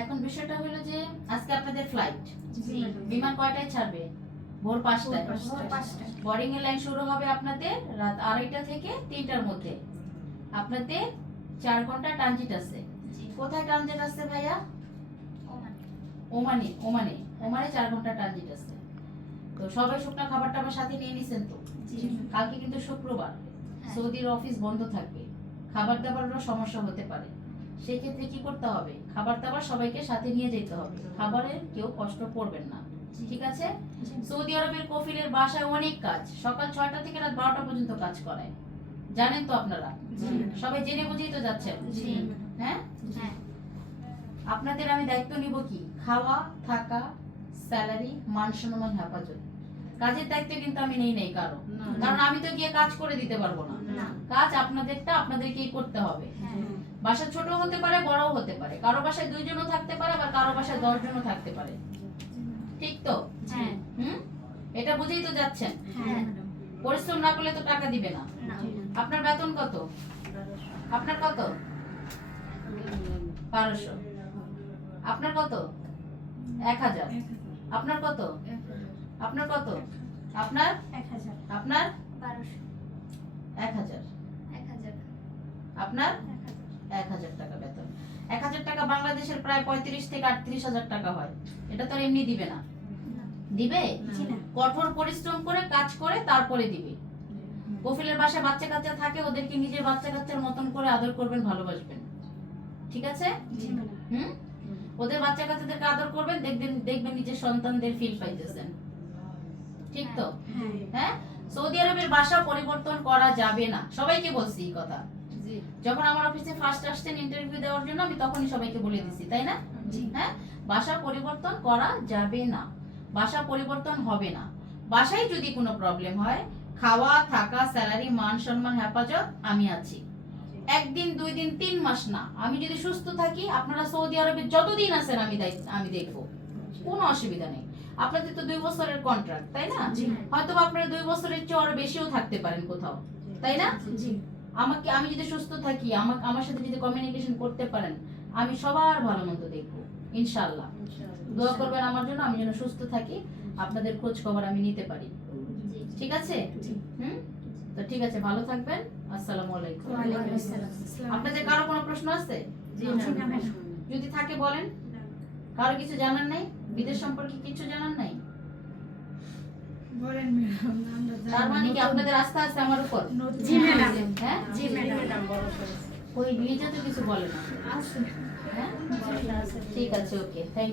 এখন বিষয়টা হলো যে আজকে আপনাদের ফ্লাইট বিমান কয়টায় ছাড়বে? ভোর পাঁচটায়। বোর্ডিং এর লাইন শুরু হবে আপনাদের রাত আড়াইটা থেকে তিনটার মধ্যে। আপনাদের চার ঘণ্টা ট্রানজিট আছে। কোথায় ট্রানজিট আছে ভাইয়া? ওমানে। ওমানে ওমানে। চার ঘণ্টা ট্রানজিট আছে। তো সবাই শুকনা খাবারটা টাবার সাথে নিয়ে নিছেন তো? কালকে কিন্তু শুক্রবার। সৌদির অফিস বন্ধ থাকবে। খাবার দাবারেরও সমস্যা হতে পারে। সেক্ষেত্রে কি করতে হবে? খাবার দাবার সবাইকে সাথে নিয়ে যেতে হবে। খাবারের কেউ কষ্ট করবেন না। ঠিক আছে? সৌদি আরবের কফিলের বাসায় অনেক কাজ। সকাল ছয়টা থেকে রাত বারোটা পর্যন্ত কাজ করে জানেন তো আপনারা? সবাই জেনে বুঝেই তো যাচ্ছেন। হ্যাঁ? হ্যাঁ। আপনাদের আমি দায়িত্ব নিব কি? খাওয়া থাকা স্যালারি মান সম্মান হেফাজত। কাজের দায়িত্ব কিন্তু আমি নেই নেই কারও। কারণ আমি তো গিয়ে কাজ করে দিতে পারব না। কাজ আপনাদেরটা আপনাদেরকেই করতে হবে। হ্যাঁ। বাসা ছোট হতে পারে বড়ও হতে পারে। কারও বাসায় দুইজনও থাকতে পারে আবার কারও বাসায় দশজনও থাকতে পারে। ঠিক তো? হ্যাঁ। হুম? এটা বুঝেই তো যাচ্ছেন। হ্যাঁ। পরিশ্রম না করলে তো টাকা দিবে না। আপনার বেতন কত? আপনার কত? বারোশো। আপনার কত? এক হাজার। আপনার কত? আপনার কত? আপনার? এক হাজার। আপনার? বারোশো। এক হাজার। এক হাজার। আপনার? এক হাজার। টাকা বেতন। এক হাজার টাকা বাংলাদেশের প্রায় পঁয়ত্রিশ থেকে আটত্রিশ হাজার টাকা হয়। এটা তো আর এমনি দিবে না। দিবে? না। কঠোর পরিশ্রম করে কাজ করে তারপরে দিবে। কফিলের বাসায় বাচ্চা কাচ্চা থাকে ওদেরকে নিজের বাচ্চা কাচ্চার মতন করে আদর করবেন ভালোবাসবেন। ঠিক আছে? হুম? ওদের বাচ্চা কাচ্চাদেরকে আদর করবেন দেখবেন দেখবেন নিজের সন্তানদের ফিল পাইতেছেন। ঠিক তো? হ্যাঁ। হ্যাঁ? সৌদি আরবের ভাষা পরিবর্তন করা যাবে না। সবাইকে বলছি এই কথা। যখন আমার অফিসে ফার্স্ট আসছেন ইন্টারভিউ দেওয়ার জন্য আমি তখনই সবাইকে বলে দিছি তাই না? হ্যাঁ? ভাষা পরিবর্তন করা যাবে না। ভাষা পরিবর্তন হবে না। বাসায় যদি কোনো প্রবলেম হয় খাওয়া থাকা স্যালারি মান সম্মান হেফাজত আমি আছি। একদিন দুই দিন তিন মাস না। আমি যদি সুস্থ থাকি আপনারা সৌদি আরবে যতদিন আছেন আমি আমি দেখব। কোনো অসুবিধা নেই। আপনাদের তো দুই বছরের কন্ট্রাক্ট তাই না? হয়তো আপনারা দুই বছরের চেয়ে আরও বেশিও থাকতে পারেন কোথাও তাই না? আমাকে আমি যদি সুস্থ থাকি আমাকে আমার সাথে যদি কমিউনিকেশন করতে পারেন আমি সবার ভালো মন্দ দেখব ইনশাল্লাহ দোয়া করবেন আমার জন্য আমি যেন সুস্থ থাকি আপনাদের খোঁজ খবর আমি নিতে পারি। ঠিক আছে? হুম? তো ঠিক আছে ভালো থাকবেন। আসসালামু আলাইকুম। আপনাদের কারও কোনো প্রশ্ন আছে? যদি থাকে বলেন। কারও কিছু জানার নাই? বিদেশ সম্পর্কে কিছু জানার নাই? বলেন ম্যাডাম তার মানে কি আপনাদের আস্থা আছে আমার উপর? জি ম্যাডাম। হ্যাঁ জি ম্যাডাম। ওই নিজে তো কিছু বলে না। আছে। হ্যাঁ? ঠিক আছে ওকে। থ্যাংক